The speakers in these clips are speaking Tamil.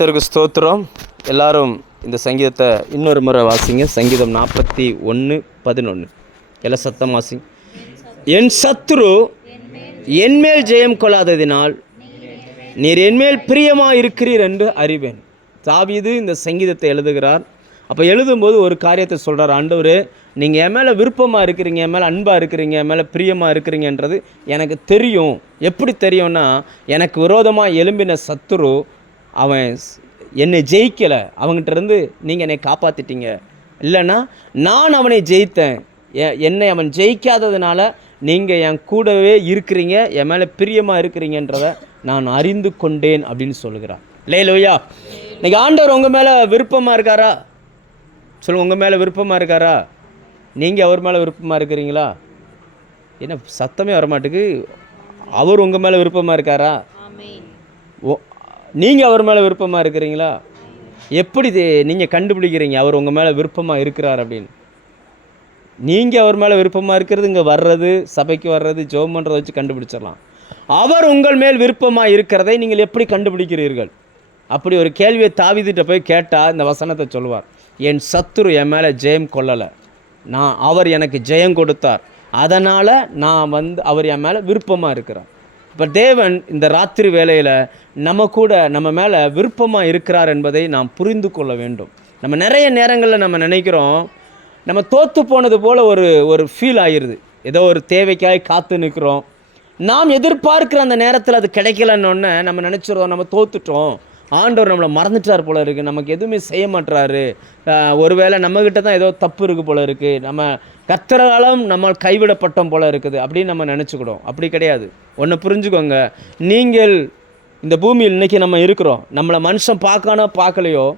கர்த்தருக்கு ஸ்தோத்திரம். எல்லாரும் இந்த சங்கீதத்தை இன்னொரு முறை வாசிங்க. சங்கீதம் 41:11. எல்லாம் சத்தம் வாசிங்க. என் சத்துரு என்மேல் ஜெயம் கொள்ளாததினால் நீர் என்மேல் பிரியமாக இருக்கிறீர் என்று அறிவேன். தாவீது இந்த சங்கீதத்தை எழுதுகிறார். அப்போ எழுதும்போது ஒரு காரியத்தை சொல்கிறார். ஆண்டவரே, நீங்கள் என் மேலே விருப்பமாக இருக்கிறீங்க, என் மேலே அன்பாக இருக்கிறீங்க, என் மேலே பிரியமாக இருக்கிறீங்கன்றது எனக்கு தெரியும். எப்படி தெரியும்னா, எனக்கு விரோதமாக எழும்பின சத்துரு அவன் என்னை ஜெயிக்கலை, அவங்ககிட்ட இருந்து நீங்கள் என்னை காப்பாற்றிட்டீங்க. இல்லைன்னா நான் அவனை ஜெயித்தேன். என்னை அவன் ஜெயிக்காததுனால நீங்கள் என் கூடவே இருக்கிறீங்க, என் மேலே பிரியமாக இருக்கிறீங்கன்றதை நான் அறிந்து கொண்டேன் அப்படின்னு சொல்லுகிறார். இல்லையா? இன்னைக்கு ஆண்டவர் உங்கள் மேலே விருப்பமாக இருக்காரா? சொல்லுங்கள், உங்கள் மேலே விருப்பமாக இருக்காரா? நீங்கள் அவர் மேலே விருப்பமாக இருக்கிறீங்களா? என்ன சத்தமே வரமாட்டுக்கு. அவர் உங்கள் மேலே விருப்பமாக இருக்காரா? நீங்கள் அவர் மேலே விருப்பமாக இருக்கிறீங்களா? எப்படி நீங்கள் கண்டுபிடிக்கிறீங்க அவர் உங்கள் மேலே விருப்பமாக இருக்கிறார் அப்படின்னு? நீங்கள் அவர் மேலே விருப்பமாக இருக்கிறது இங்கே வர்றது, சபைக்கு வர்றது, ஜெபம் பண்ணுறதை வச்சு கண்டுபிடிச்சிடலாம். அவர் உங்கள் மேல் விருப்பமாக இருக்கிறதை நீங்கள் எப்படி கண்டுபிடிக்கிறீர்கள்? அப்படி ஒரு கேள்வியை தாவீதுகிட்ட போய் கேட்டால் இந்த வசனத்தை சொல்லுவார். என் சத்துரு என் மேலே ஜெயம் கொள்ளலை, அவர் எனக்கு ஜெயம் கொடுத்தார், அதனால் நான் அவர் என் மேலே விருப்பமாக இருக்கிறார். இப்போ தேவன் இந்த ராத்திரி வேளையில் நம்ம மேலே விருப்பமாக இருக்கிறார் என்பதை நாம் புரிந்து கொள்ள வேண்டும். நம்ம நிறைய நேரங்களில் நம்ம நினைக்கிறோம், நம்ம தோற்று போனது போல் ஒரு ஃபீல் ஆகிடுது. ஏதோ ஒரு தேவைக்காக காத்து நிற்கிறோம், நாம் எதிர்பார்க்குற அந்த நேரத்தில் அது கிடைக்கலன்னொன்னே நம்ம நினச்சிடுறோம் நம்ம தோற்றுட்டோம், ஆண்டவர் நம்மளை மறந்துட்டார் போல இருக்குது, நமக்கு எதுவுமே செய்ய மாட்டுறாரு, ஒருவேளை நம்மக்கிட்ட தான் ஏதோ தப்பு இருக்குது போல இருக்குது, நம்ம கர்த்தராலும் நம்ம கைவிடப்பட்டோம் போல இருக்குது அப்படின்னு நம்ம நினச்சிக்கிடும். அப்படி கிடையாது. ஒன்று புரிஞ்சுக்கோங்க, நீங்கள் இந்த பூமியில் இன்றைக்கி நம்ம இருக்கிறோம், நம்மளை மனுஷன் பார்க்கலையோ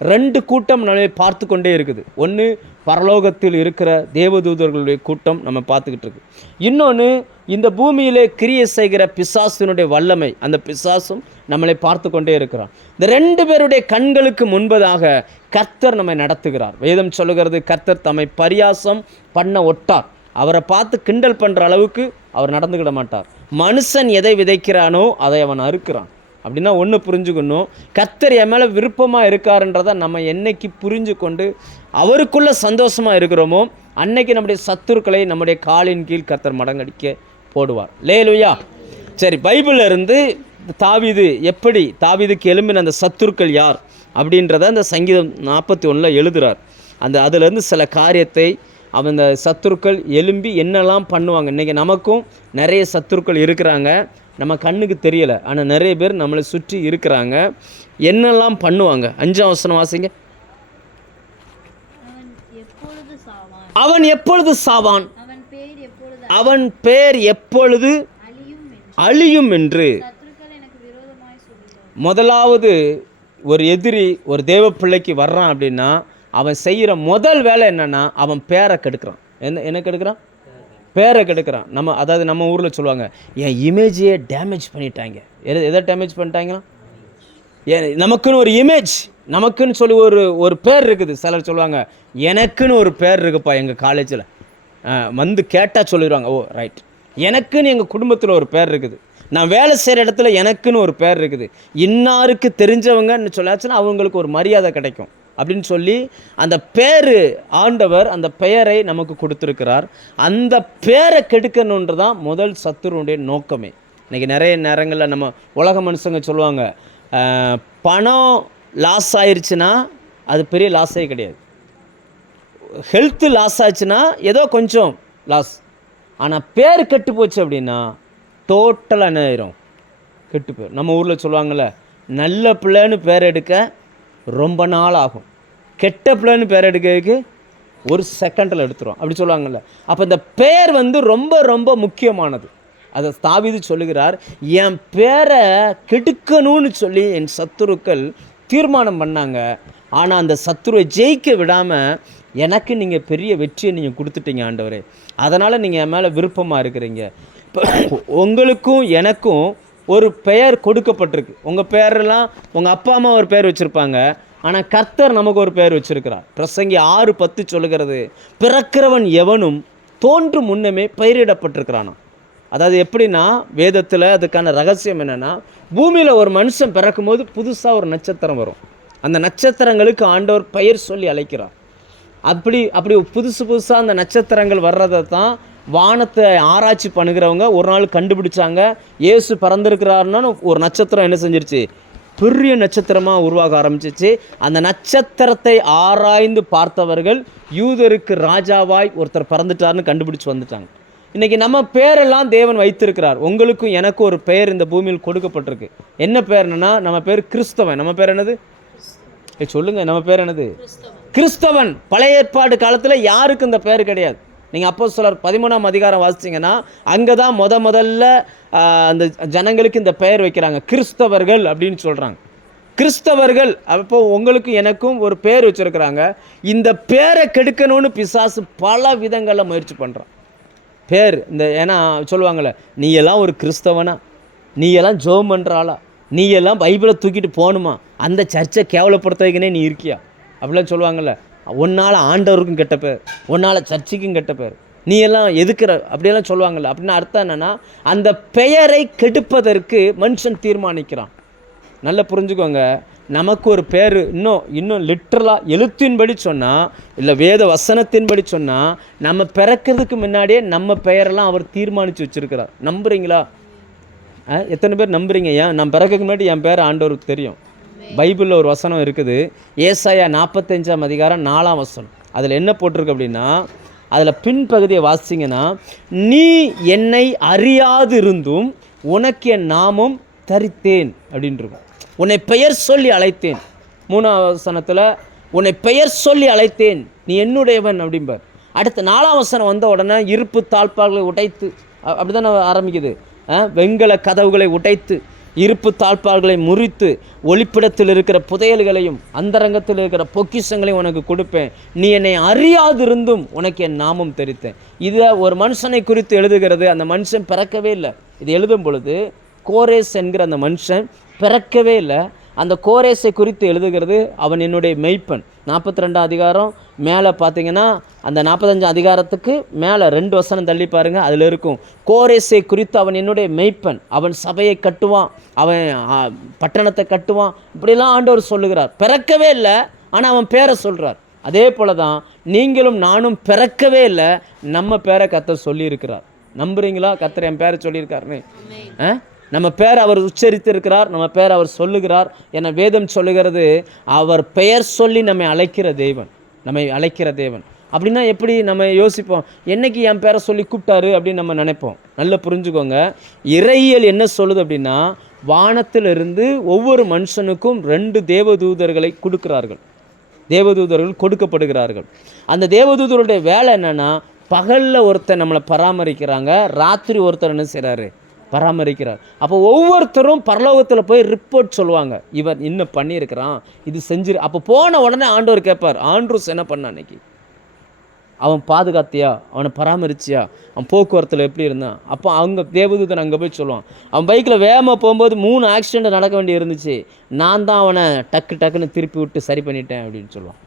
2 கூட்டம் நம்மளை பார்த்து கொண்டே இருக்குது. ஒன்று பரலோகத்தில் இருக்கிற தேவதூதர்களுடைய கூட்டம் நம்ம பார்த்துக்கிட்டு இருக்கு. இன்னொன்று இந்த பூமியிலே கிரியை செய்கிற பிசாசினுடைய வல்லமை, அந்த பிசாசும் நம்மளை பார்த்து கொண்டே இருக்கிறான். இந்த 2 பேருடைய கண்களுக்கு முன்பதாக கர்த்தர் நம்மை நடத்துகிறார். வேதம் சொல்லுகிறது, கர்த்தர் தம்மை பரியாசம் பண்ண ஒட்டார். அவரை பார்த்து கிண்டல் பண்ணுற அளவுக்கு அவர் நடந்துக்கிட மாட்டார். மனுஷன் எதை விதைக்கிறானோ அதை அவன் அறுக்கிறான். அப்படின்னா ஒன்று புரிஞ்சுக்கணும், கர்த்தர் என் மேலே விருப்பமாக இருக்காருன்றதை நம்ம என்னைக்கு புரிஞ்சு கொண்டு அவருக்குள்ளே சந்தோஷமாக இருக்கிறோமோ அன்னைக்கு நம்முடைய சத்துருக்களை நம்முடைய காலின் கீழ் கர்த்தர் மடங்கடிக்க போடுவார். லேலுயா. சரி, பைபிளில் இருந்து தாவீதுக்கு எழும்பின அந்த சத்துருக்கள் யார் அப்படின்றத அந்த சங்கீதம் 41 எழுதுகிறார். அதிலேருந்து சில காரியத்தை அந்த சத்துருக்கள் எழும்பி என்னெல்லாம் பண்ணுவாங்க. இன்றைக்கி நமக்கும் நிறைய சத்துருக்கள் இருக்கிறாங்க, நம்ம கண்ணுக்கு தெரியலை, ஆனால் நிறைய பேர் நம்மளை சுற்றி இருக்கிறாங்க. என்னெல்லாம் பண்ணுவாங்க? 5ஆம் வசனம் வாசிங்க. அவன் எப்பொழுது சாவான், அவன் பேர் எப்பொழுது அழியும் என்று. முதலாவது ஒரு எதிரி ஒரு தேவ பிள்ளைக்கு வர்றான் அப்படின்னா அவன் செய்கிற முதல் வேலை என்னென்னா அவன் பேரை கெடுக்கிறான். என்ன கெடுக்கிறான்? பேரை கெடுக்கிறான். நம்ம ஊரில் சொல்லுவாங்க, என் இமேஜையே டேமேஜ் பண்ணிட்டாங்க. எதை டேமேஜ் பண்ணிட்டாங்கன்னா, நமக்குன்னு ஒரு இமேஜ், நமக்குன்னு சொல்லி ஒரு பேர் இருக்குது. சிலர் சொல்லுவாங்க, எனக்குன்னு ஒரு பேர் இருக்குப்பா எங்கள் காலேஜில், வந்து கேட்டால் சொல்லிடுவாங்க, ஓ ரைட், எனக்குன்னு எங்கள் குடும்பத்தில் ஒரு பேர் இருக்குது, நான் வேலை செய்கிற இடத்துல எனக்குன்னு ஒரு பேர் இருக்குது, இன்னாருக்கு தெரிஞ்சவங்கன்னு சொல்லாச்சுன்னா அவங்களுக்கு ஒரு மரியாதை கிடைக்கும் அப்படின்னு சொல்லி அந்த பேர் ஆண்டவர் அந்த பெயரை நமக்கு கொடுத்துருக்கிறார். அந்த பேரை கெடுக்கணுன்றது தான் முதல் சத்துருடைய நோக்கமே. இன்றைக்கி நிறைய நேரங்களில் நம்ம உலக மனுஷங்க சொல்லுவாங்க, பணம் லாஸ் ஆயிடுச்சுன்னா அது பெரிய லாஸே கிடையாது, ஹெல்த்து லாஸ் ஆச்சுன்னா ஏதோ கொஞ்சம் லாஸ், ஆனால் பேர் கெட்டு போச்சு அப்படின்னா டோட்டலாக என்ன ஆயிரும், கெட்டு போயிடும். நம்ம ஊரில் சொல்லுவாங்கள்ல, நல்ல பிள்ளைன்னு பேர் எடுக்க ரொம்ப நாள் ஆகும், கெட்ட பிள்ளைன்னு பேர் எடுக்கிறதுக்கு 1 செகண்டில் எடுத்துரும் அப்படி சொல்லுவாங்கள்ல. அப்போ இந்த பேர் ரொம்ப ரொம்ப முக்கியமானது. அதை தாவீது சொல்லுகிறார், என் பேரை கெடுக்கணும்னு சொல்லி என் சத்துருக்கள் தீர்மானம் பண்ணாங்க. ஆனால் அந்த சத்துருவை ஜெயிக்க விடாமல் எனக்கு நீங்கள் பெரிய வெற்றியை நீங்கள் கொடுத்துட்டீங்க ஆண்டவரே, அதனால் நீங்கள் என் மேலே விருப்பமாக இருக்கிறீங்க. இப்போ உங்களுக்கும் எனக்கும் ஒரு பெயர் கொடுக்கப்பட்டிருக்கு. உங்கள் பேரெல்லாம் உங்கள் அப்பா அம்மா ஒரு பேர் வச்சுருப்பாங்க, ஆனால் கர்த்தர் நமக்கு ஒரு பேர் வச்சுருக்கிறார். பிரசங்கி 6:10 சொல்லுகிறது, பிறக்கிறவன் எவனும் தோன்றும் முன்னமே பெயரிடப்பட்டிருக்கிறானா. அதாவது எப்படின்னா, வேதத்தில் அதுக்கான ரகசியம் என்னென்னா, பூமியில் ஒரு மனுஷன் பிறக்கும்போது புதுசாக ஒரு நட்சத்திரம் வரும். அந்த நட்சத்திரங்களுக்கு ஆண்டவர் பெயர் சொல்லி அழைக்கிறார். அப்படி புதுசாக அந்த நட்சத்திரங்கள் வர்றதை தான் வானத்தை ஆராய்ச்சி பண்ணுகிறவங்க ஒரு நாள் கண்டுபிடிச்சாங்க. இயேசு பிறந்திருக்கிறாருன்னு ஒரு நட்சத்திரம் என்ன செஞ்சிருச்சு, பெரிய நட்சத்திரமாக உருவாக ஆரம்பிச்சிச்சு. அந்த நட்சத்திரத்தை ஆராய்ந்து பார்த்தவர்கள் யூதருக்கு ராஜாவாய் ஒருத்தர் பிறந்துட்டார்னு கண்டுபிடிச்சி வந்துட்டாங்க. இன்றைக்கி நம்ம பேரெல்லாம் தேவன் வைத்திருக்கிறார். உங்களுக்கும் எனக்கும் ஒரு பெயர் இந்த பூமியில் கொடுக்கப்பட்டிருக்கு. என்ன பேர் என்னன்னா, நம்ம பேர் கிறிஸ்தவன். நம்ம பேர் என்னது சொல்லுங்கள், நம்ம பேர் என்னது? கிறிஸ்தவன். பழைய ஏற்பாடு காலத்தில் யாருக்கும் இந்த பேர் கிடையாது. நீங்கள் அப்போஸ்தலர் 13ஆம் அதிகாரம் வாசிச்சிங்கன்னா அங்கே தான் முதல்ல அந்த ஜனங்களுக்கு இந்த பெயர் வைக்கிறாங்க, கிறிஸ்தவர்கள் அப்படின்னு சொல்கிறாங்க. கிறிஸ்தவர்கள். அப்போ உங்களுக்கும் எனக்கும் ஒரு பேர் வச்சுருக்கிறாங்க. இந்த பேரை கெடுக்கணும்னு பிசாசு பல விதங்களில் முயற்சி பண்ணுறான். பேர் இந்த ஏன்னா சொல்லுவாங்கள்ல, நீ எல்லாம் ஒரு கிறிஸ்தவனா, நீ எல்லாம் ஜெபம் பண்ணுறாளா, நீ எல்லாம் பைபிளை தூக்கிட்டு போகணுமா, அந்த சர்ச்சை கேவலப்படுத்த வைக்கனே நீ இருக்கியா அப்படிலாம் சொல்லுவாங்கள்ல. ஒன்னால் ஆண்டவருக்கும் கெட்ட பேர், ஒன்னால் சர்ச்சைக்கும் கெட்ட பேர், நீ எல்லாம் எதுக்குற அப்படியெல்லாம் சொல்லுவாங்கள்ல. அப்படின்னா அர்த்தம் என்னென்னா, அந்த பெயரை கெடுப்பதற்கு மனுஷன் தீர்மானிக்கிறான். நல்லா புரிஞ்சுக்கோங்க. நமக்கு ஒரு பேர் இன்னும் லிட்ரலாக எழுத்தின்படி சொன்னால், இல்லை வேத வசனத்தின்படி சொன்னால், நம்ம பிறக்கிறதுக்கு முன்னாடியே நம்ம பெயரெல்லாம் அவர் தீர்மானித்து வச்சுருக்கிறார். நம்புறீங்களா? எத்தனை பேர் நம்புறீங்க? ஏன் நான் பிறக்கிறதுக்கு முன்னாடி என் பேர் ஆண்டவருக்கு தெரியும். பைபிளில் ஒரு வசனம் இருக்குது, ஏசாயா 45ஆம் அதிகாரம் 4ஆம் வசனம். அதில் என்ன போட்டிருக்கு அப்படின்னா, அதில் பின்பகுதியை வாசிங்கன்னா, நீ என்னை அறியாது இருந்தும் உனக்கு என் நாமம் தரித்தேன் அப்படின்ட்டு, உன்னை பெயர் சொல்லி அழைத்தேன். 3ஆம் வசனத்தில் உன்னை பெயர் சொல்லி அழைத்தேன், நீ என்னுடையவன் அப்படிம்பார். அடுத்த 4ஆம் வசனம் வந்த உடனே இருப்பு தாழ்பால்களை உடைத்து, அப்படி தான் ஆரம்பிக்குது. வெண்கல கதவுகளை உடைத்து, இருப்பு தாழ்பால்களை முறித்து, ஒளிப்பிடத்தில் இருக்கிற புதையல்களையும் அந்தரங்கத்தில் இருக்கிற பொக்கிஷங்களையும் உனக்கு கொடுப்பேன், நீ என்னை அறியாதிருந்தும் உனக்கு என் நாமம் தெரித்தேன். இதை ஒரு மனுஷனை குறித்து எழுதுகிறது. அந்த மனுஷன் பிறக்கவே இல்லை. இது எழுதும் பொழுது கோரேஸ் என்கிற அந்த மனுஷன் பிறக்கவே இல்லை. அந்த கோரேஸை குறித்து எழுதுகிறது, அவன் என்னுடைய மெய்ப்பன். 42ஆம் அதிகாரம் மேலே பார்த்தீங்கன்னா, அந்த 45 அதிகாரத்துக்கு மேலே 2 வசனம் தள்ளி பாருங்கள், அதில் இருக்கும் கோரேஸை குறித்து அவன் என்னுடைய மெய்ப்பன், அவன் சபையை கட்டுவான், அவன் பட்டணத்தை கட்டுவான், இப்படிலாம் ஆண்டவர் சொல்லுகிறார். பிறக்கவே இல்லை, ஆனால் அவன் பேரை சொல்கிறார். அதே போல தான் நீங்களும் நானும் பிறக்கவே இல்லை, நம்ம பேரை கர்த்தர் சொல்லியிருக்கிறார். நம்புறீங்களா? கர்த்தர் என் பேரை சொல்லியிருக்காருன்னு. நம்ம பேரை அவர் உச்சரித்திருக்கிறார், நம்ம பேரை அவர் சொல்லுகிறார். என வேதம் சொல்லுகிறது, அவர் பெயர் சொல்லி நம்மை அழைக்கிற தேவன். அப்படின்னா எப்படி நம்ம யோசிப்போம், என்னைக்கு என் பேரை சொல்லி கூப்பிட்டாரு அப்படின்னு நம்ம நினைப்போம். நல்லா புரிஞ்சுக்கோங்க. இறையியல் என்ன சொல்லுது அப்படின்னா, வானத்திலிருந்து ஒவ்வொரு மனுஷனுக்கும் 2 தேவதூதர்களை கொடுக்கிறார்கள். தேவதூதர்கள் கொடுக்கப்படுகிறார்கள். அந்த தேவதூதருடைய வேலை என்னென்னா, பகலில் ஒருத்தர் நம்மளை பராமரிக்கிறாங்க, ராத்திரி ஒருத்தர் என்ன செய்கிறாரு, பராமரிக்கிறார். அப்போ ஒவ்வொருத்தரும் பரலோகத்தில் போய் ரிப்போர்ட் சொல்லுவாங்க, இவர் இன்னும் பண்ணியிருக்கிறான், இது செஞ்சு. அப்போ போன உடனே ஆண்டவர் கேட்பார், ஆண்ட்ரூஸ் என்ன பண்ணான் அன்னைக்கு, அவன் பாதுகாத்தியா, அவனை பராமரிச்சியா, அவன் போக்குவரத்தில் எப்படி இருந்தான். அப்போ அவங்க தேவதூதன் அங்கே போய் சொல்லுவான், அவன் பைக்கில் வேகமாக போகும்போது 3 ஆக்சிடெண்ட் நடக்க வேண்டி இருந்துச்சு, நான் தான் அவனை டக்குன்னு திருப்பி விட்டு சரி பண்ணிட்டேன் அப்படின்னு சொல்லுவான்.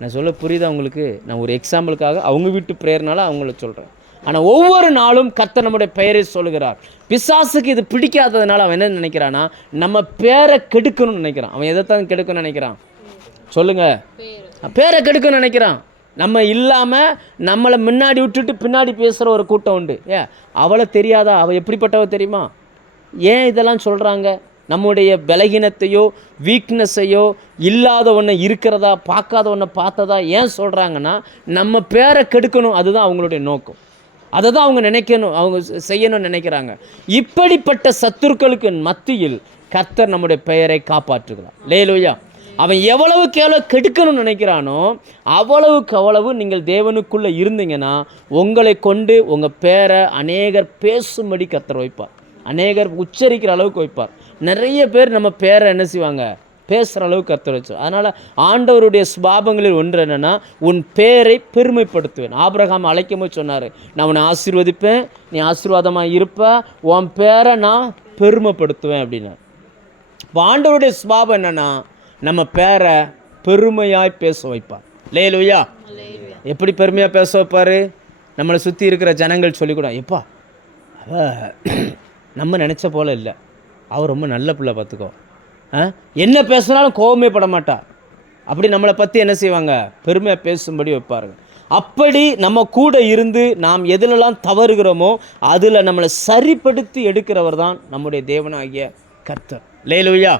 நான் சொல்ல புரியுதா உங்களுக்கு? நான் ஒரு எக்ஸாம்பிளுக்காக அவங்க வீட்டு ப்ரேயர்னால அவங்கள சொல்கிறேன். ஆனால் ஒவ்வொரு நாளும் கர்த்தர் நம்முடைய பெயரை சொல்லுகிறார். பிசாசுக்கு இது பிடிக்காததுனால அவன் என்ன நினைக்கிறான்னா, நம்ம பேரை கெடுக்கணும்னு நினைக்கிறான். அவன் எதைத்தான் கெடுக்கணும்னு நினைக்கிறான் சொல்லுங்கள்? பேரை கெடுக்கணும்னு நினைக்கிறான். நம்ம இல்லாமல் நம்மளை முன்னாடி விட்டுட்டு பின்னாடி பேசுகிற ஒரு கூட்டம் உண்டு. அவளை தெரியாதா, அவள் எப்படிப்பட்டவ தெரியுமா? ஏன் இதெல்லாம் சொல்கிறாங்க? நம்முடைய பலகீனத்தையோ வீக்னஸையோ, இல்லாத ஒன்றை இருக்கிறதா பார்க்காத ஒன்றை பார்த்ததா ஏன் சொல்கிறாங்கன்னா, நம்ம பேரை கெடுக்கணும். அதுதான் அவங்களுடைய நோக்கம். அதை தான் அவங்க நினைக்கணும், அவங்க செய்யணும்னு நினைக்கிறாங்க. இப்படிப்பட்ட சத்துருக்களுக்கு மத்தியில் கர்த்தர் நம்முடைய பெயரை காப்பாற்றுகிறார். லேலூயா. அவன் எவ்வளவுக்கு எவ்வளோ கெடுக்கணும்னு நினைக்கிறானோ அவ்வளவு நீங்கள் தேவனுக்குள்ளே இருந்தீங்கன்னா உங்களை கொண்டு உங்கள் பேரை அநேகர் பேசும்படி கர்த்தர் வைப்பார், அநேகர் உச்சரிக்கிற அளவுக்கு வைப்பார். நிறைய பேர் நம்ம பேரை என்ன செய்வாங்க, பேசுகிற அளவுக்கு கர்த்தர் வச்சு. அதனால் ஆண்டவருடைய சுபாவங்களில் ஒன்று என்னென்னா, உன் பேரை பெருமைப்படுத்துவேன். ஆபிரகாம் அழைக்கும் போது சொன்னார், நான் உன்னை ஆசீர்வதிப்பேன், நீ ஆசீர்வாதமாக இருப்ப, உன் பேரை நான் பெருமைப்படுத்துவேன் அப்படின்னா. இப்போ ஆண்டவருடைய சுபாவம் என்னென்னா, நம்ம பேரை பெருமையாய் பேச வைப்பார். லேலூயா. எப்படி பெருமையாக பேச வைப்பார்? நம்மளை சுற்றி இருக்கிற ஜனங்கள் சொல்லிக்கூட, எப்பா நம்ம நினச்ச போல் இல்லை. அவர் ரொம்ப நல்ல பிள்ளை, பார்த்துக்கோ. என்ன பேசுனாலும் கோபமே பட மாட்டா. அப்படி நம்மளை பற்றி என்ன செய்வாங்க, பெருமையாக பேசும்படி வைப்பாருங்க. அப்படி நம்ம கூட இருந்து நாம் எதிலெல்லாம் தவறுகிறோமோ அதில் நம்மளை சரிப்படுத்தி எடுக்கிறவர் தான் நம்முடைய தேவனாகிய கர்த்தர். லேலூயா.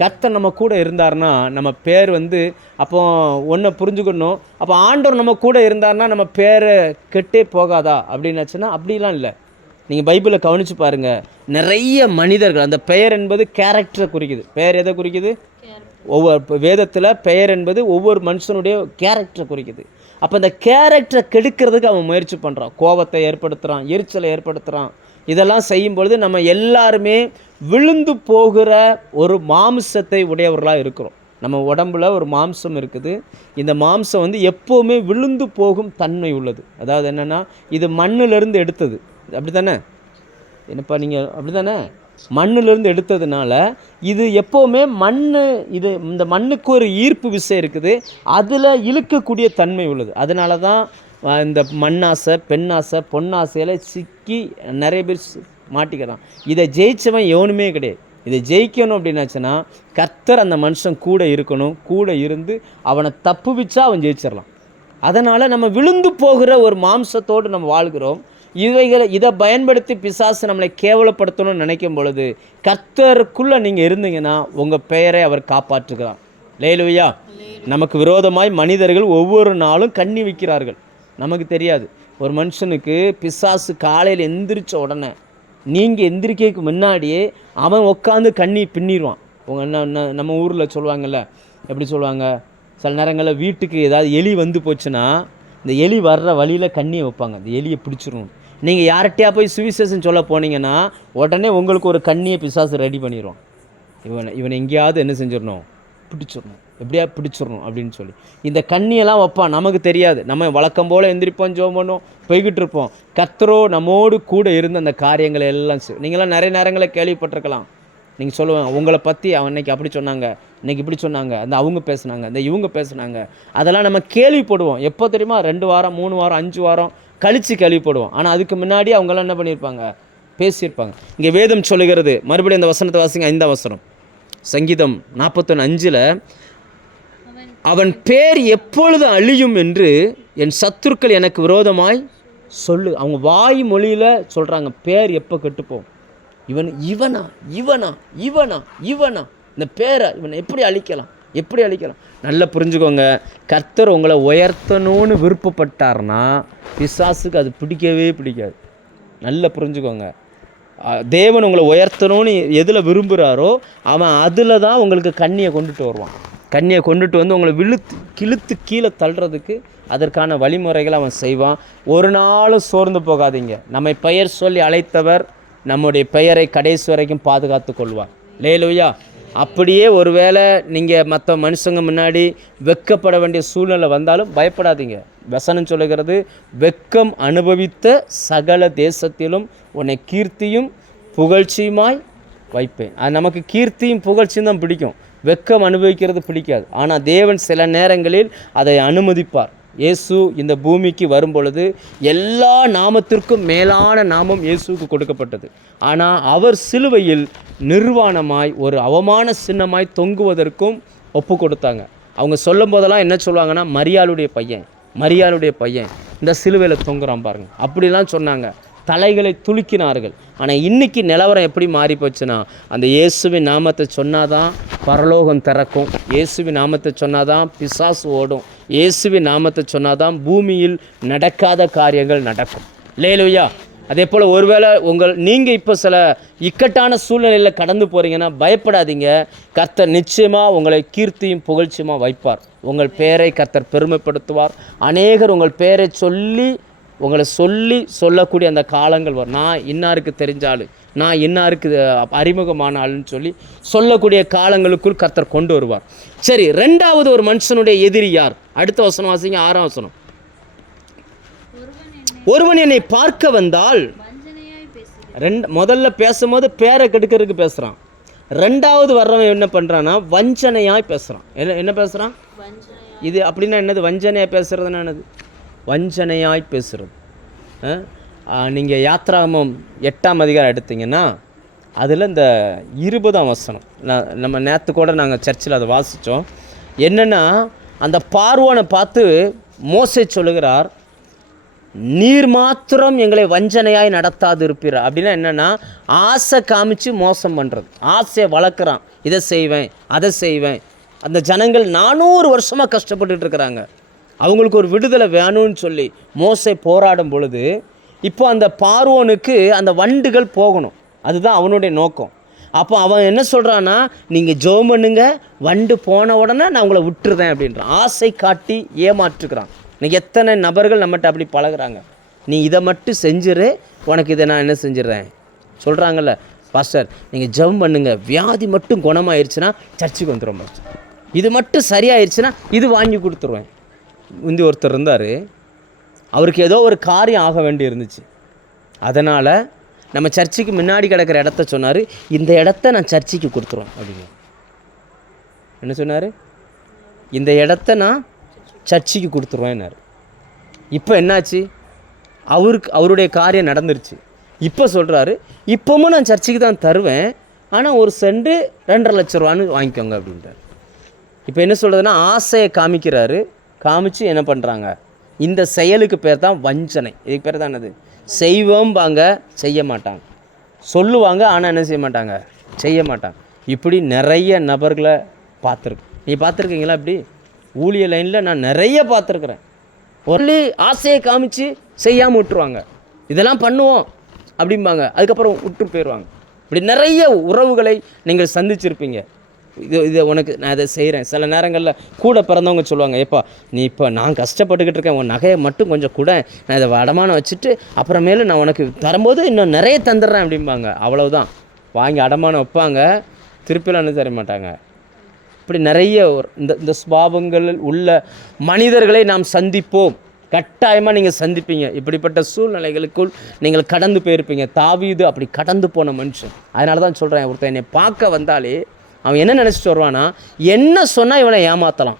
கர்த்தர் நம்ம கூட இருந்தார்னா நம்ம பேர் அப்போ ஒன்றை புரிஞ்சுக்கணும். அப்போ ஆண்டவர் நம்ம கூட இருந்தார்னா நம்ம பேரை கெட்டே போகாதா அப்படின்னாச்சுன்னா அப்படிலாம் இல்லை. நீங்கள் பைபிளை கவனித்து பாருங்கள், நிறைய மனிதர்கள், அந்த பெயர் என்பது கேரக்டரை குறிக்குது. பெயர் எதை குறிக்குது? ஒவ்வொரு வேதத்தில் பெயர் என்பது ஒவ்வொரு மனுஷனுடைய கேரக்டரை குறிக்குது. அப்போ அந்த கேரக்டரை கெடுக்கிறதுக்கு அவன் முயற்சி பண்ணுறான், கோபத்தை ஏற்படுத்துகிறான், எரிச்சலை ஏற்படுத்துகிறான். இதெல்லாம் செய்யும் பொழுது நம்ம எல்லாருமே விழுந்து போகிற ஒரு மாம்சத்தை உடையவர்களாக இருக்கிறோம். நம்ம உடம்புல ஒரு மாம்சம் இருக்குது. இந்த மாம்சம் எப்போவுமே விழுந்து போகும் தன்மை உள்ளது. அதாவது என்னென்னா, இது மண்ணிலிருந்து எடுத்தது, அப்படி தானே? என்னப்பா நீங்கள் அப்படி தானே? மண்ணிலிருந்து எடுத்ததுனால இது எப்போவுமே இந்த மண்ணுக்கு ஒரு ஈர்ப்பு விசை இருக்குது, அதில் இழுக்கக்கூடிய தன்மை உள்ளது. அதனால தான் இந்த மண்ணாசை, பெண்ணாசை, பொன்னாசையில் சிக்கி நிறைய பேர் மாட்டிக்கிறான். இதை ஜெயித்தவன் எவனுமே கிடையாது. இதை ஜெயிக்கணும் அப்படின்னாச்சுன்னா கர்த்தர் அந்த மனுஷன் கூட இருக்கணும். கூட இருந்து அவனை தப்புவிச்சா அவன் ஜெயிச்சிடலாம். அதனால் நம்ம விழுந்து போகிற ஒரு மாம்சத்தோடு நம்ம வாழ்கிறோம். இதை பயன்படுத்தி பிசாசு நம்மளை கேவலப்படுத்தணும்னு நினைக்கும் பொழுது கர்த்தருக்குள்ளே நீங்கள் இருந்தீங்கன்னா உங்கள் பெயரை அவர் காப்பாற்றுகிறார். லேலுயா. நமக்கு விரோதமாய் மனிதர்கள் ஒவ்வொரு நாளும் கண்ணி வைக்கிறார்கள். நமக்கு தெரியாது. ஒரு மனுஷனுக்கு பிசாசு காலையில் எந்திரிச்ச உடனே, நீங்கள் எந்திரிக்கைக்கு முன்னாடியே அவன் உட்காந்து கண்ணி பின்னிடுவான். நம்ம ஊரில் சொல்லுவாங்கள்ல, எப்படி சொல்லுவாங்க, சில நேரங்களில் வீட்டுக்கு ஏதாவது எலி போச்சுன்னா இந்த எலி வர்ற வழியில் கண்ணியை வைப்பாங்க, அந்த எலியை பிடிச்சிடணும். நீங்கள் யார்கிட்டையா போய் சுவிசேஷன் சொல்ல போனீங்கன்னா உடனே உங்களுக்கு ஒரு கண்ணியை பிசாசு ரெடி பண்ணிடுவான். இவனை எங்கேயாவது என்ன செஞ்சிடணும், பிடிச்சிடணும், எப்படியா பிடிச்சிடணும் அப்படின்னு சொல்லி இந்த கண்ணியெல்லாம் வைப்பான். நமக்கு தெரியாது. நம்ம வழக்கம் போல் எந்திரிப்போம், ஜெபம் பண்ணுவோம், போய்கிட்டு இருப்போம். கர்த்தரோ நம்மோடு கூட இருந்து அந்த காரியங்களை எல்லாம் நீங்களாம் நிறைய நேரங்களை கேள்விப்பட்டிருக்கலாம். நீங்கள் சொல்லுவாங்க, உங்களை பற்றி அவன் இன்றைக்கி அப்படி சொன்னாங்க, இன்றைக்கி இப்படி சொன்னாங்க, அந்த அவங்க பேசுனாங்க, அந்த இவங்க பேசுனாங்க. அதெல்லாம் நம்ம கேள்விப்படுவோம். எப்போ தெரியுமா? 2 வாரம் 3 வாரம் 5 வாரம் கழித்து கேள்விப்படுவோம். ஆனால் அதுக்கு முன்னாடி அவங்களாம் என்ன பண்ணியிருப்பாங்க, பேசியிருப்பாங்க. இங்கே வேதம் சொல்லுகிறது, மறுபடியும் அந்த வசனத்தை வாசிங்க, 5ஆம் வசனம், சங்கீதம் 41:5. அவன் பேர் எப்பொழுது அழியும் என்று என் சத்துருக்கள் எனக்கு விரோதமாய் சொல்லு. அவங்க வாய் மொழியில் சொல்கிறாங்க, பேர் எப்போ கெட்டுப்போம், இவனா இவனா இவனா இவனா இந்த பேரை இவனை எப்படி அழிக்கலாம். நல்லா புரிஞ்சுக்கோங்க, கர்த்தர் உங்களை உயர்த்தணும்னு விருப்பப்பட்டார்னா பிசாசுக்கு அது பிடிக்காது. நல்லா புரிஞ்சுக்கோங்க. தேவன் உங்களை உயர்த்தணும்னு எதில் விரும்புகிறாரோ அவன் அதில் தான் உங்களுக்கு கண்ணியை கொண்டுட்டு வருவான். கண்ணியை கொண்டுட்டு உங்களை கிழுத்து கீழே தள்ளுறதுக்கு அதற்கான வழிமுறைகளை அவன் செய்வான். ஒரு நாளும் சோர்ந்து போகாதீங்க. நம்மை பெயர் சொல்லி அழைத்தவர் நம்முடைய பெயரை கடைசி வரைக்கும் பாதுகாத்து கொள்வார். லேலூயா. அப்படியே ஒருவேளை நீங்கள் மற்ற மனுஷங்க முன்னாடி வெட்கப்பட வேண்டிய சூழ்நிலை வந்தாலும் பயப்படாதீங்க. வசனம் சொல்லுகிறது, வெட்கம் அனுபவித்த சகல தேசத்திலும் உன்னை கீர்த்தியும் புகழ்ச்சியுமாய் வைப்பேன். அது நமக்கு கீர்த்தியும் புகழ்ச்சியும் தான் பிடிக்கும், வெட்கம் அனுபவிக்கிறது பிடிக்காது. ஆனால் தேவன் சில நேரங்களில் அதை அனுமதிப்பார். இயேசு இந்த பூமிக்கு வரும்பொழுது எல்லா நாமத்திற்கும் மேலான நாமம் இயேசுவுக்கு கொடுக்கப்பட்டது. ஆனால் அவர் சிலுவையில் நிர்வாணமாய் ஒரு அவமான சின்னமாய் தொங்குவதற்கும் ஒப்பு கொடுத்தாங்க. அவங்க சொல்லும் போதெல்லாம் என்ன சொல்லுவாங்கன்னா, மரியாளுடைய பையன் இந்த சிலுவையில் தொங்குறான் பாருங்க, அப்படிலாம் சொன்னாங்க. தலைகளை துலுக்கினார்கள். ஆனால் இன்றைக்கி நிலவரம் எப்படி மாறி போச்சுன்னா, அந்த இயேசுவின் நாமத்தை சொன்னாதான் பரலோகம் திறக்கும், இயேசுவின் நாமத்தை சொன்னாதான் பிசாசு ஓடும், இயேசுவின் நாமத்தை சொன்னாதான் பூமியில் நடக்காத காரியங்கள் நடக்கும். லேலுயா. அதே போல் ஒருவேளை நீங்கள் இப்போ சில இக்கட்டான சூழ்நிலையில் கடந்து போகிறீங்கன்னா பயப்படாதீங்க. கர்த்தர் நிச்சயமாக உங்களை கீர்த்தியும் புகழ்ச்சியுமாக வைப்பார். உங்கள் பெயரை கர்த்தர் பெருமைப்படுத்துவார். அநேகர் உங்கள் பெயரை உங்களை சொல்லக்கூடிய அந்த காலங்கள் வரும். நான் இன்னாருக்கு தெரிஞ்சாலு, நான் இன்னாருக்கு அறிமுகமான ஆளுன்னு சொல்லக்கூடிய காலங்களுக்குள் கர்த்தர் கொண்டு வருவார். சரி, 2வது ஒரு மனுஷனுடைய எதிரி யார்? அடுத்த வசனம் வாசிங்க, 6ஆம் வசனம். ஒருவன் என்னை பார்க்க வந்தால், முதல்ல பேசும்போது பேரை கெடுக்கிறதுக்கு பேசுகிறான். 2வது வர்றவன் என்ன பண்ணுறான்னா வஞ்சனையாய் பேசுகிறான். என்ன பேசுகிறான்? இது அப்படின்னா என்னது? வஞ்சனையாய் பேசுறதுன்னா என்னது? வஞ்சனையாய் பேசுகிறது. நீங்கள் யாத்ராகமம் 8ஆம் அதிகாரம் எடுத்தீங்கன்னா அதில் இந்த 20ஆம் வசனம் நம்ம நேற்று கூட நாங்கள் சர்ச்சில் அதை வாசித்தோம். என்னென்னா அந்த பார்வோனை பார்த்து மோசே சொல்லுகிறார், நீர் மாத்திரம் எங்களை வஞ்சனையாய் நடத்தாது இருப்பீர். அப்படின்னா என்னென்னா ஆசை காமிச்சு மோசம் பண்ணுறது, ஆசையை வளர்க்குறான், இதை செய்வேன் அதை செய்வேன். அந்த ஜனங்கள் 400 வருஷமாக கஷ்டப்பட்டுட்டு இருக்கிறாங்க, அவங்களுக்கு ஒரு விடுதலை வேணும்னு சொல்லி மோசே போராடும் பொழுது இப்போ அந்த பார்வோனுக்கு அந்த வண்டுகள் போகணும், அதுதான் அவனுடைய நோக்கம். அப்போ அவன் என்ன சொல்கிறான்னா, நீங்கள் ஜெபம் பண்ணுங்க, வண்டு போன உடனே நான் உங்களை விட்டுருதேன் அப்படின்றான். ஆசை காட்டி ஏமாற்றுக்கிறான். இன்றைக்கி எத்தனை நபர்கள் நம்மகிட்ட அப்படி பழகுறாங்க. நீ இதை மட்டும் செஞ்சிரு, உனக்கு இதை நான் என்ன செஞ்சிடறேன் சொல்கிறாங்கல்ல. பாஸ்டர் நீங்கள் ஜெபம் பண்ணுங்க, வியாதி மட்டும் குணமாயிருச்சுன்னா சர்ச்சுக்கு வந்துடும் பாஸ்டர், இது மட்டும் சரியாயிருச்சுன்னா இது வாங்கி கொடுத்துருவேன். முந்தி ஒருத்தர் இருந்தார், அவருக்கு ஏதோ ஒரு காரியம் ஆக வேண்டி இருந்துச்சு. அதனால் நம்ம சர்ச்சுக்கு முன்னாடி கிடக்கிற இடத்த சொன்னார், இந்த இடத்த நான் சர்ச்சுக்கு கொடுத்துருவேன் அப்படின்னு. என்ன சொன்னார்? இந்த இடத்த நான் சர்ச்சுக்கு கொடுத்துருவேன்னாரு. இப்போ என்னாச்சு? அவருடைய காரியம் நடந்துருச்சு. இப்போ சொல்கிறாரு, இப்போவும் நான் சர்ச்சுக்கு தான் தருவேன், ஆனால் ஒரு சென்ட் 2.5 லட்ச ரூபான்னு வாங்கிக்கோங்க அப்படின்றார். இப்போ என்ன சொல்கிறதுனா, ஆசையை காமிக்கிறாரு. காமிச்சு என்ன பண்ணுறாங்க, இந்த செயலுக்கு பேர் தான் வஞ்சனை. இதுக்கு பேர் தான் என்னது? செய்வோம்பாங்க, செய்ய மாட்டாங்க. சொல்லுவாங்க, ஆனால் என்ன செய்ய மாட்டாங்க, செய்ய மாட்டாங்க. இப்படி நிறைய நபர்களை பார்த்துருக்கு. நீ பார்த்துருக்கீங்களா? இப்படி ஊழிய லைனில் நான் நிறைய பார்த்துருக்குறேன். ஒரு ஆசையை காமிச்சு செய்யாமல் விட்டுருவாங்க, இதெல்லாம் பண்ணுவோம் அப்படிம்பாங்க, அதுக்கப்புறம் விட்டு போயிடுவாங்க. இப்படி நிறைய உறவுகளை நீங்கள் சந்திச்சிருப்பீங்க. இது உனக்கு நான் இதை செய்கிறேன். சில நேரங்களில் கூட பிறந்தவங்க சொல்லுவாங்க, ஏப்பா நீ இப்போ நான் கஷ்டப்பட்டுக்கிட்டு இருக்கேன், உன் நகையை மட்டும் கொஞ்சம் கூட, நான் இதை அடமானம் வச்சுட்டு அப்புறமேலு நான் உனக்கு தரும்போது இன்னும் நிறைய தந்துடுறேன் அப்படிம்பாங்க. அவ்வளவுதான், வாங்கி அடமானம் வைப்பாங்க, திருப்பிலாம் தர மாட்டாங்க. இப்படி நிறைய இந்த சுபாவங்கள் உள்ள மனிதர்களை நாம் சந்திப்போம். கட்டாயமாக நீங்கள் சந்திப்பீங்க. இப்படிப்பட்ட சூழ்நிலைகளுக்குள் நீங்கள் கடந்து போயிருப்பீங்க. தாவீது அப்படி கடந்து போன மனுஷன். அதனால தான் சொல்கிறேன், ஒருத்தன் என்னை பார்க்க வந்தாலே அவன் என்ன நினச்சிட்டு வருவானா, என்ன சொன்னால் இவனை ஏமாற்றலாம்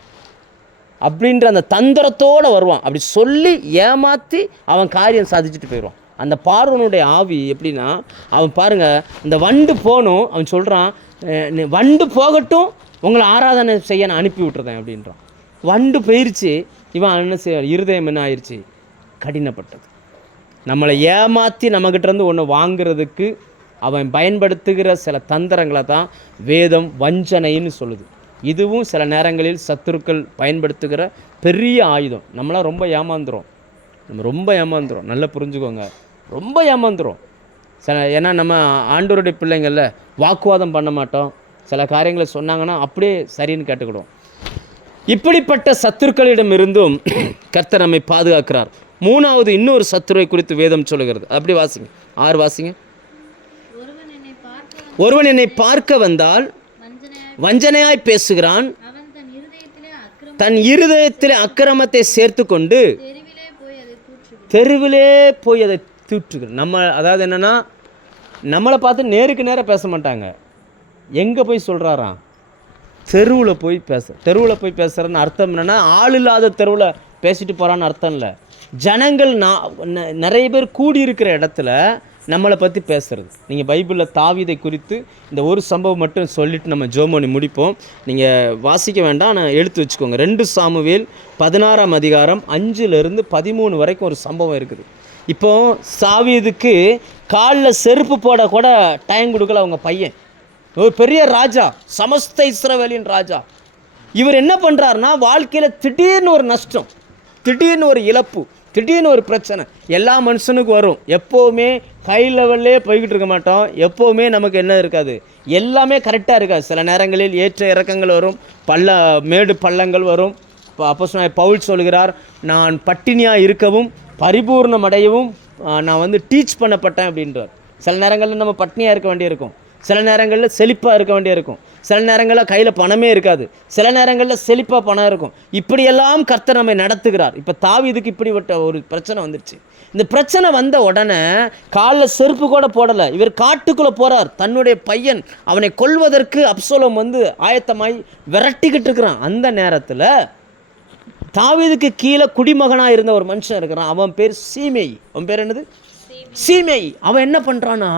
அப்படின்ற அந்த தந்திரத்தோடு வருவான். அப்படி சொல்லி ஏமாற்றி அவன் காரியம் சாதிச்சுட்டு போயிடுவான். அந்த பார்வனுடைய ஆவி எப்படின்னா, அவன் பாருங்கள், இந்த வண்டு போகணும், அவன் சொல்கிறான், வண்டு போகட்டும், உங்களை ஆராதனை செய்ய நான் அனுப்பி விட்டுறேன் அப்படின்றான். வண்டு போயிடுச்சு, இவன் என்ன செய்வார், இருதயம் என்ன ஆயிடுச்சு, கடினப்பட்டது. நம்மளை ஏமாற்றி நம்மக்கிட்டேருந்து ஒன்று வாங்கிறதுக்கு அவன் பயன்படுத்துகிற சில தந்திரங்களை தான் வேதம் வஞ்சனைன்னு சொல்லுது. இதுவும் சில நேரங்களில் சத்துருக்கள் பயன்படுத்துகிற பெரிய ஆயுதம். நம்மளாம் ரொம்ப ஏமாந்துடும், நல்லா புரிஞ்சுக்கோங்க, ரொம்ப ஏமாந்துடும். ஏன்னா நம்ம ஆண்டவருடைய பிள்ளைங்களில் வாக்குவாதம் பண்ண மாட்டோம். சில காரியங்களை சொன்னாங்கன்னா அப்படியே சரின்னு கேட்டுக்கிடுவோம். இப்படிப்பட்ட சத்துருக்களிடம் இருந்தும் கர்த்தர் நம்மை பாதுகாக்கிறார். 3வது இன்னொரு சத்துருவை குறித்து வேதம் சொல்லுகிறது. அப்படி வாசிங்க, 6 வாசிங்க. ஒருவன் என்னை பார்க்க வந்தால் வஞ்சனையாய் பேசுகிறான், தன் இருதயத்திலே அக்கிரமத்தை சேர்த்து கொண்டு தெருவிலே போய் அதை தூற்றுகிறான். அதாவது என்னென்னா, நம்மளை பார்த்து நேருக்கு நேராக பேச மாட்டாங்க. எங்கே போய் சொல்கிறாராம், தெருவில் போய் பேசுகிறன்னு அர்த்தம் என்னென்னா, ஆள் இல்லாத தெருவில் பேசிட்டு போகிறான்னு அர்த்தம் இல்லை. ஜனங்கள் நிறைய பேர் கூடியிருக்கிற இடத்துல நம்மளை பற்றி பேசுகிறது. நீங்கள் பைபிளில் தாவீதை குறித்து இந்த ஒரு சம்பவம் மட்டும் சொல்லிவிட்டு நம்ம ஜெபம் முடிப்போம். நீங்கள் வாசிக்க வேண்டாம், ஆனால் எடுத்து வச்சுக்கோங்க. 2 சாமுவேல் 16ஆம் அதிகாரம் 5லிருந்து 13 வரைக்கும் ஒரு சம்பவம் இருக்குது. இப்போ தாவீதுக்கு காலில் செருப்பு போட கூட டைம் கொடுக்கல அவங்க பையன். ஒரு பெரிய ராஜா, சமஸ்த இஸ்ரவேலின் ராஜா. இவர் என்ன பண்ணுறாருனா, வாழ்க்கையில் திடீர்னு ஒரு நஷ்டம், திடீர்னு ஒரு இழப்பு, திடீர்னு ஒரு பிரச்சனை எல்லா மனுஷனுக்கும் வரும். எப்போவுமே ஹை லெவல்லே போய்கிட்டு இருக்க மாட்டோம். எப்போவுமே நமக்கு என்ன இருக்காது, எல்லாமே கரெக்டாக இருக்காது. சில நேரங்களில் ஏற்ற இறக்கங்கள் வரும், மேடு பள்ளங்கள் வரும். இப்போ அப்போஸ்தலனாகிய பவுல் சொல்கிறார், நான் பட்டினியாக இருக்கவும் பரிபூர்ணம் அடையவும் நான் டீச் பண்ணப்பட்டேன் அப்படின்றார். சில நேரங்களில் நம்ம பட்டினியாக இருக்க வேண்டியிருக்கும், சில நேரங்களில் செழிப்பாக இருக்க வேண்டியிருக்கும், சில நேரங்களில் கையில் பணமே இருக்காது, சில நேரங்களில் செழிப்பாக பணம் இருக்கும். இப்படியெல்லாம் கர்த்தர் நம்மை நடத்துகிறார். இப்போ தாவீதுக்கு இப்படிப்பட்ட ஒரு பிரச்சனை வந்துருச்சு. இந்த பிரச்சனை வந்த உடனே காலில் செருப்பு கூட போடலை, இவர் காட்டுக்குள்ளே போகிறார். தன்னுடைய பையன் அவனை கொல்வதற்கு அப்சலோம் ஆயத்தமாய் விரட்டிக்கிட்டு இருக்கிறான். அந்த நேரத்தில் தாவீதுக்கு கீழே குடிமகனாக இருந்த ஒரு மனுஷன் இருக்கிறான். அவன் பேர் சீமேயி. அவன் பேர் என்னது? சீமை. அவன் என்ன பண்ணுறான்னா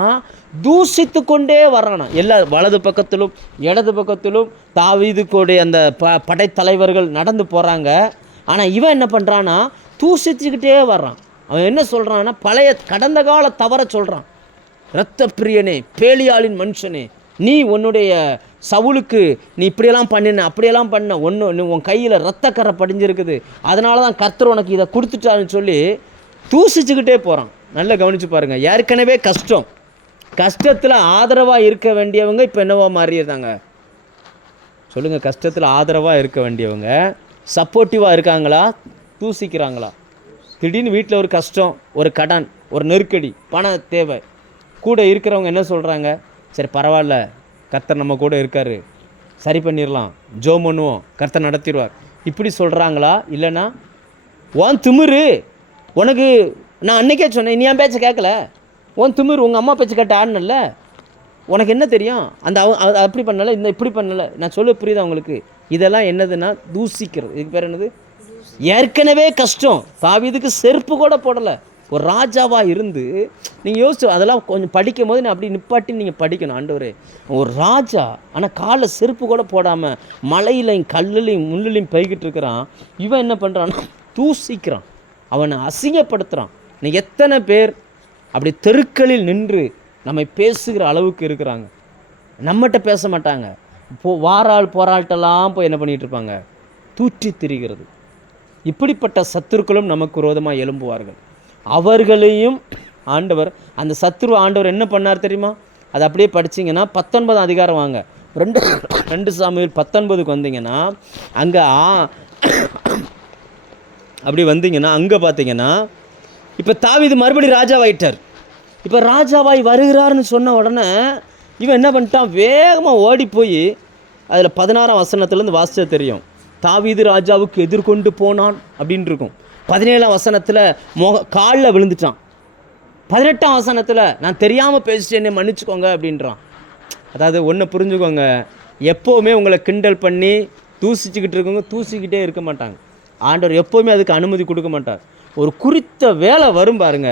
தூசித்து கொண்டே வர்றானா. எல்லா வலது பக்கத்திலும் இடது பக்கத்திலும் தாவீதுக்குடைய அந்த படைத்தலைவர்கள் நடந்து போகிறாங்க. ஆனால் இவன் என்ன பண்ணுறான்னா தூசிச்சுக்கிட்டே வர்றான். அவன் என்ன சொல்கிறான்னா பழைய கடந்த கால தவற சொல்கிறான். இரத்த பிரியனே, பேலியாளின் மனுஷனே, நீ உன்னுடைய சவுலுக்கு நீ இப்படியெல்லாம் பண்ணின அப்படியெல்லாம் பண்ண, ஒன்று உன் கையில் இரத்தக்கரை படிஞ்சிருக்குது, அதனால தான் கர்த்தர் உனக்கு இதை கொடுத்துட்டான்னு சொல்லி தூசிச்சுக்கிட்டே போகிறான். நல்லா கவனித்து பாருங்கள். ஏற்கனவே கஷ்டத்தில் ஆதரவாக இருக்க வேண்டியவங்க இப்போ என்னவா மாறிடுறாங்க சொல்லுங்கள்? கஷ்டத்தில் ஆதரவாக இருக்க வேண்டியவங்க சப்போர்ட்டிவாக இருக்காங்களா, தூசிக்கிறாங்களா? திடீர்னு வீட்டில் ஒரு கஷ்டம், ஒரு கடன், ஒரு நெருக்கடி, பண தேவை, கூட இருக்கிறவங்க என்ன சொல்கிறாங்க? சரி பரவாயில்ல, கர்த்தர் நம்ம கூட இருக்கார், சரி பண்ணிடலாம், ஜோம் பண்ணுவோம், கர்த்தர் நடத்திடுவார், இப்படி சொல்கிறாங்களா? இல்லைன்னா உன் திமிரு, உனக்கு நான் அன்றைக்கே சொன்னேன், நீ என் பேச்சை கேட்கல, உன் திமிரு, உங்கள் அம்மா பேச்சு கேட்ட ஆடனல்ல, உனக்கு என்ன தெரியும், அந்த அப்படி பண்ணலை, இந்த இப்படி பண்ணலை, நான் சொல்ல புரியுதா உங்களுக்கு? இதெல்லாம் என்னதுன்னா தூசிக்கிறது. இதுக்கு பேர் என்னது? ஏற்கனவே கஷ்டம். தாவீதுக்கு செருப்பு கூட போடலை. ஒரு ராஜாவாக இருந்து நீங்கள் யோசிச்சு அதெல்லாம் கொஞ்சம் படிக்கும் போது நான் அப்படி நிப்பாட்டி நீங்கள் படிக்கணும். ஆண்டவரே, ஒரு ராஜா, ஆனால் காலை செருப்பு கூட போடாமல் மலையிலையும் கல்லுலையும் முள்ளுலையும் போய்கிட்டு இருக்கிறான். இவன் என்ன பண்ணுறான்னா தூசிக்கிறான், அவனை அசிங்கப்படுத்துகிறான். இன்னைக்கு எத்தனை பேர் அப்படி தெருக்களில் நின்று நம்மை பேசுகிற அளவுக்கு இருக்கிறாங்க. நம்மகிட்ட பேச மாட்டாங்க, வாராள் போராட்டெல்லாம் போய் என்ன பண்ணிகிட்டு இருப்பாங்க? தூற்றி திரிகிறது. இப்படிப்பட்ட சத்துருக்களும் நமக்கு விரோதமாக எழும்புவார்கள். அவர்களையும் ஆண்டவர், அந்த சத்துரு ஆண்டவர் என்ன பண்ணார் தெரியுமா? அது அப்படியே படிச்சிங்கன்னா 19 அதிகாரம் வாங்க, 2 சாமுவேல் 19க்கு வந்தீங்கன்னா அங்கே அப்படி வந்தீங்கன்னா அங்கே பார்த்தீங்கன்னா இப்போ தாவீது மறுபடி ராஜாவாயிட்டார். இப்போ ராஜாவாய் வருகிறார்னு சொன்ன உடனே இவன் என்ன பண்ணிட்டான்? வேகமாக ஓடி போய் அதில் 16ஆம் வசனத்துலேருந்து வாசிச்சா தெரியும், தாவீது ராஜாவுக்கு எதிர்கொண்டு போனான் அப்படின்னு இருக்கும். 17ஆம் வசனத்தில் காலில் விழுந்துட்டான். 18ஆம் வசனத்தில் நான் தெரியாமல் பேசிட்டேன்னு மன்னிச்சுக்கோங்க அப்படின்றான். அதாவது ஒன்று புரிஞ்சுக்கோங்க, எப்போவுமே உங்களை கிண்டல் பண்ணி தூசிச்சுக்கிட்டு இருக்கவங்க தூசிக்கிட்டே இருக்க மாட்டாங்க. ஆண்டவர் எப்போவுமே அதுக்கு அனுமதி கொடுக்க மாட்டார். ஒரு குறித்த வேலை வரும் பாருங்க,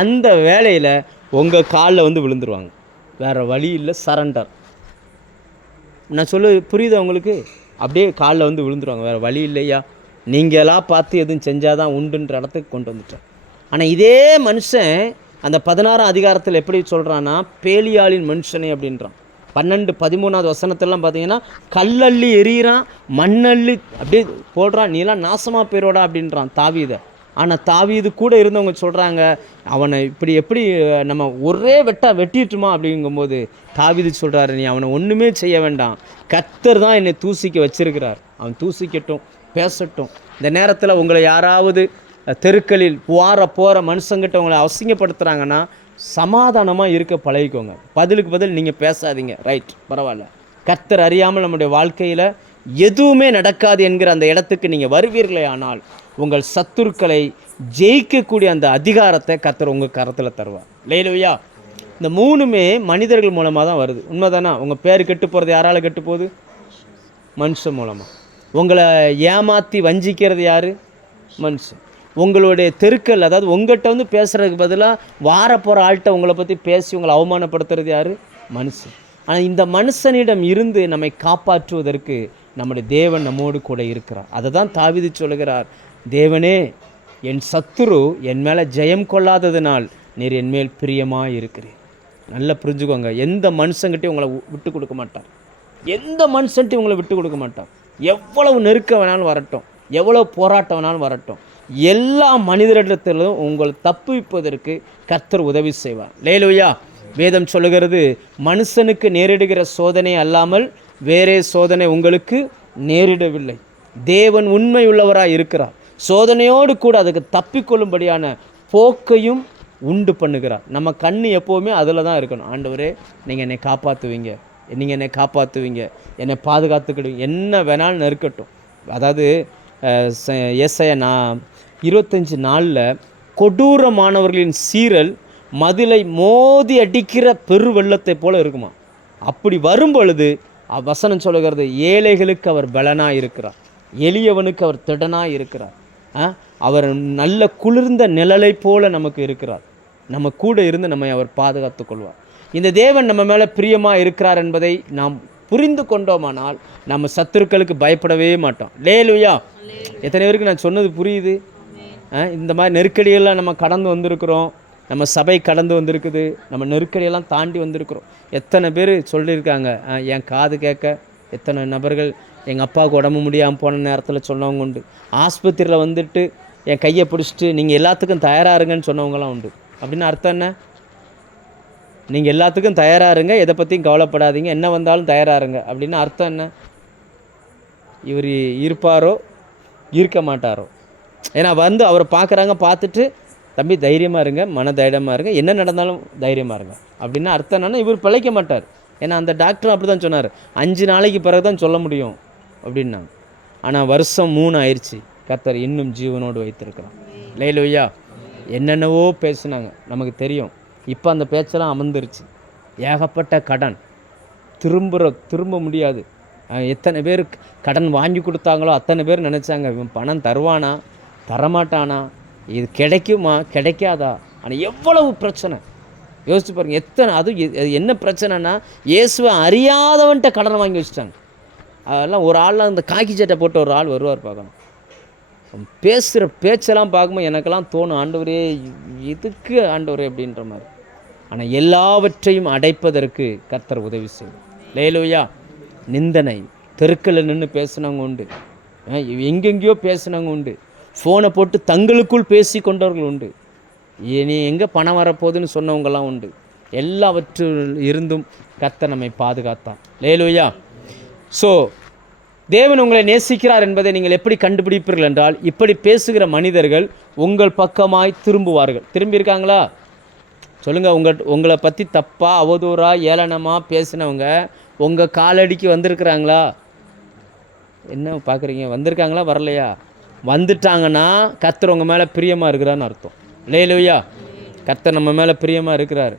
அந்த வேலையில் உங்கள் காலில் வந்து விழுந்துருவாங்க. வேறு வழி இல்லை, சரண்டர். நான் சொல்ல புரியுதா உங்களுக்கு? அப்படியே காலில் வந்து விழுந்துருவாங்க, வேறு வழி இல்லையா, நீங்களாம் பார்த்து எதுவும் செஞ்சால் தான் உண்டுன்ற இடத்துக்கு கொண்டு வந்துட்டேன். ஆனால் இதே மனுஷன் அந்த 16ஆம் அதிகாரத்தில் எப்படி சொல்கிறான்னா பேலியாளின் மனுஷனே அப்படின்றான். 12-13வது வசனத்திலாம் பார்த்தீங்கன்னா கல்லள்ளி எறிகிறான், மண்ணள்ளி அப்படியே போடுறான், நீலாம் நாசமாக போயிரோடா அப்படின்றான் தாவீதை. ஆனால் தாவீது கூட இருந்தவங்க சொல்கிறாங்க, அவனை இப்படி எப்படி நம்ம ஒரே வெட்டிட்டுமா அப்படிங்கும்போது தாவீது சொல்கிறாரு, நீ அவனை ஒன்றுமே செய்ய வேண்டாம், கர்த்தர் தான் என்னை தூசிக்க வச்சிருக்கிறார், அவன் தூசிக்கட்டும், பேசட்டும். இந்த நேரத்தில் உங்களை யாராவது தெருக்களில் போகிற மனுஷங்கிட்ட உங்களை அசிங்கப்படுத்துகிறாங்கன்னா சமாதானமாக இருக்க பழகிக்கோங்க. பதிலுக்கு பதில் நீங்கள் பேசாதீங்க, ரைட், பரவாயில்ல. கர்த்தர் அறியாமல் நம்முடைய வாழ்க்கையில் எதுவுமே நடக்காது என்கிற அந்த இடத்துக்கு நீங்கள் வருவீர்களே, ஆனால் உங்கள் சத்துருக்களை ஜெயிக்கக்கூடிய அந்த அதிகாரத்தை கர்த்தர் உங்கள் கரத்தில் தருவார். லேலுயா. இந்த 3மே மனிதர்கள் மூலமாக தான் வருது. உண்மைதானா? உங்கள் பேர் கெட்டு போகிறது யாரால் கெட்டு போகுது? மனுஷன் மூலமாக. உங்களை ஏமாற்றி வஞ்சிக்கிறது யார்? மனுஷன். உங்களுடைய தெருக்கள், அதாவது உங்கள்கிட்ட வந்து பேசுகிறதுக்கு பதிலாக போகிற ஆள்கிட்ட உங்களை பற்றி பேசி உங்களை அவமானப்படுத்துறது யார்? மனுஷன். ஆனால் இந்த மனுஷனிடம் இருந்து நம்மை காப்பாற்றுவதற்கு நம்முடைய தேவன் நம்மோடு கூட இருக்கிறார். அதை தான் தாவீது சொல்லுகிறார், தேவனே, என் சத்துரு என் மேலே ஜெயம் கொள்ளாததினால் நீர் என் மேல் பிரியமாக இருக்கிறேன். நல்லா புரிஞ்சுக்கோங்க, எந்த மனுஷங்கிட்டையும் உங்களை விட்டு கொடுக்க மாட்டார், எந்த மனுஷன்ட்டையும் உங்களை விட்டு கொடுக்க மாட்டார். எவ்வளவு நெருக்க வேணாலும் வரட்டும், எவ்வளோ போராட்டம் வேணாலும் வரட்டும், எல்லா மனிதரிடத்திலும் உங்களை தப்புவிப்பதற்கு கர்த்தர் உதவி செய்வார். லேலுயா. வேதம் சொல்லுகிறது, மனுஷனுக்கு நேரிடுகிற சோதனை அல்லாமல் வேறே சோதனை உங்களுக்கு நேரிடவில்லை. தேவன் உண்மை உள்ளவராக இருக்கிறார். சோதனையோடு கூட அதுக்கு தப்பிக்கொள்ளும்படியான போக்கையும் உண்டு பண்ணுகிறார். நம்ம கண்ணு எப்போவுமே அதில் தான் இருக்கணும். ஆண்டவரே, நீங்கள் என்னை காப்பாற்றுவீங்க, நீங்கள் என்னை காப்பாற்றுவீங்க, என்னை பாதுகாத்துக்கிடுவீங்க, என்ன வேணாலும் இருக்கட்டும். அதாவது ஏசாயா 25:4 கொடூரமானவர்களின் சீரல் மதிலை மோதி அடிக்கிற பெரு வெள்ளத்தை போல இருக்குமா. அப்படி வரும் பொழுது வசனம் சொல்லுகிறது, ஏழைகளுக்கு அவர் பலனாக இருக்கிறார், எளியவனுக்கு அவர் திடனாக இருக்கிறார், அவர் நல்ல குளிர்ந்த நிழலை போல நமக்கு இருக்கிறார். நம்ம கூட இருந்து நம்மை அவர் பாதுகாத்து கொள்வார். இந்த தேவன் நம்ம மேலே பிரியமாக இருக்கிறார் என்பதை நாம் புரிந்து கொண்டோமானால் நம்ம சத்துருக்களுக்கு பயப்படவே மாட்டோம். லேலுயா. எத்தனை பேருக்கு நான் சொன்னது புரியுது? இந்த மாதிரி நெருக்கடியெல்லாம் நம்ம கடந்து வந்திருக்கிறோம். நம்ம சபை கடந்து வந்திருக்குது. நம்ம நெருக்கடியெல்லாம் தாண்டி வந்திருக்கிறோம். எத்தனை பேர் சொல்லியிருக்காங்க, என் காது கேட்க எத்தனை நபர்கள் எங்கள் அப்பாவுக்கு உடம்பு முடியாமல் போன நேரத்தில் சொன்னவங்க உண்டு. ஆஸ்பத்திரியில் வந்துட்டு என் கையை பிடிச்சிட்டு நீங்கள் எல்லாத்துக்கும் தயாராக இருங்கன்னு சொன்னவங்களாம் உண்டு. அப்படின்னு அர்த்தம் என்ன? நீங்கள் எல்லாத்துக்கும் தயாராக இருங்க, எதை பற்றியும் கவலைப்படாதீங்க, என்ன வந்தாலும் தயாராக இருங்க அப்படின்னு அர்த்தம் என்ன? இவர் இருப்பாரோ இருக்க மாட்டாரோ? ஏன்னா வந்து அவரை பார்க்குறாங்க, பார்த்துட்டு தம்பி தைரியமாக இருங்க, மன தைரியமாக இருங்க, என்ன நடந்தாலும் தைரியமாக இருங்க அப்படின்னா அர்த்தம் என்னன்னா இவர் பிழைக்க மாட்டார். ஏன்னா அந்த டாக்டரும் அப்படி தான் சொன்னார், 5 நாளைக்கு பிறகு தான் சொல்ல முடியும் அப்படின்னாங்க. ஆனால் வருஷம் 3 ஆயிடுச்சு, கர்த்தர் இன்னும் ஜீவனோடு வைத்திருக்கிறான். லேலுயா. என்னென்னவோ பேசுனாங்க, நமக்கு தெரியும். இப்போ அந்த பேச்செல்லாம் அமர்ந்துருச்சு. ஏகப்பட்ட கடன், திரும்ப முடியாது. எத்தனை பேர் கடன் வாங்கி கொடுத்தாங்களோ அத்தனை பேர் நினச்சாங்க, இவன் பணம் தருவானா தரமாட்டானா, இது கிடைக்குமா கிடைக்காதா. ஆனால் எவ்வளவு பிரச்சனை யோசிச்சு பாருங்கள். எத்தனை அது என்ன பிரச்சனைனா, இயேசுவை அறியாதவன்ட்ட கடன் வாங்கி வச்சுட்டாங்க. அதெல்லாம் ஒரு ஆள்லாம் இந்த காக்கி சட்டை போட்டு ஒரு ஆள் வருவார் பார்க்கணும். பேசுகிற பேச்செல்லாம் பார்க்கும்போது எனக்கெல்லாம் தோணும், ஆண்டவரே இதுக்கு ஆண்டவரே அப்படின்ற மாதிரி. ஆனால் எல்லாவற்றையும் அடைப்பதற்கு கர்த்தர் உதவி செய்யும். லேலுயா. நிந்தனை, தெருக்களில் நின்று பேசுனவங்க உண்டு, எங்கெங்கேயோ பேசுனவங்க உண்டு, ஃபோனை போட்டு தங்களுக்குள் பேசி கொண்டவர்கள் உண்டு, நீ எங்கே பணம் வரப்போகுதுன்னு சொன்னவங்கெல்லாம் உண்டு. எல்லாவற்றில் இருந்தும் கர்த்தர் நம்மை பாதுகாத்தான். லேலுயா. ஸோ தேவன் உங்களை நேசிக்கிறார் என்பதை நீங்கள் எப்படி கண்டுபிடிப்பீர்கள் என்றால், இப்படி பேசுகிற மனிதர்கள் உங்கள் பக்கமாய் திரும்புவார்கள். திரும்பியிருக்காங்களா சொல்லுங்கள். உங்களை பற்றி தப்பாக அவதூறாக ஏளனமாக பேசினவங்க உங்கள் காலடிக்கு வந்திருக்கிறாங்களா? என்ன பார்க்குறீங்க? வந்திருக்காங்களா வரலையா? வந்துட்டாங்கன்னா கர்த்தர் உங்கள் மேலே பிரியமாக இருக்கிறான்னு அர்த்தம். லேலுயா. கர்த்தர் நம்ம மேலே பிரியமாக இருக்கிறார்.